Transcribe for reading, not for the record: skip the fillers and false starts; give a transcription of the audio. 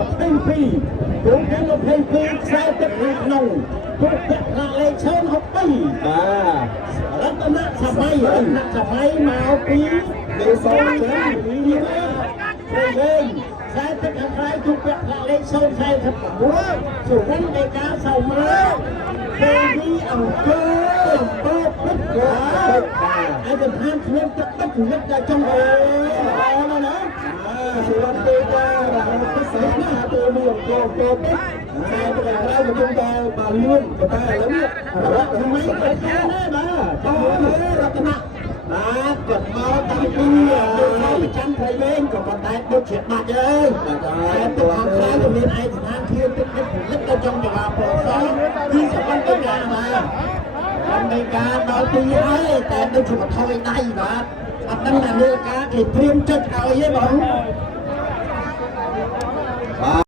22ទូទី22ខ្សែទឹកពីក្នុងទូទឹកខាងលេខឈើ62បាទរតនសម័យមកពីលេខ2ចឹងពីវិញខ្សែទឹកខាងក្រៅទូទឹកខាងលេខ046សុវណ្ណនៃការសៅមើទេវីអង្គរពុទ្ធបាទហើយទៅតាមខ្លួនទឹកទឹកវិទ្យាចុងអូណាសុវណ្ណទេកាពិសេសណាទៅមួយអង្គរពុទ្ធតែទៅខាងក្រៅក៏យើងតែបានលឿនតែឥឡូវនេះរកថ្មីទៅណាបាទរតនៈបាទគាត់មកតាំងពីប្រចាំព្រៃវែងក៏ប៉ុន្តែដូចជាបាច់អើយតែទៅខាងក្រៅមានឯកស្ថានភាពទឹកទឹកផលិតទៅចុងចង្វាពោធិ៍សោគឺសកម្មភាពការបាទដើម្បីការដល់ទីហើយតែដូចជាថយដៃបាទអត់ដឹងថាលើការគេព្រៀមចិត្តឲ្យទេបង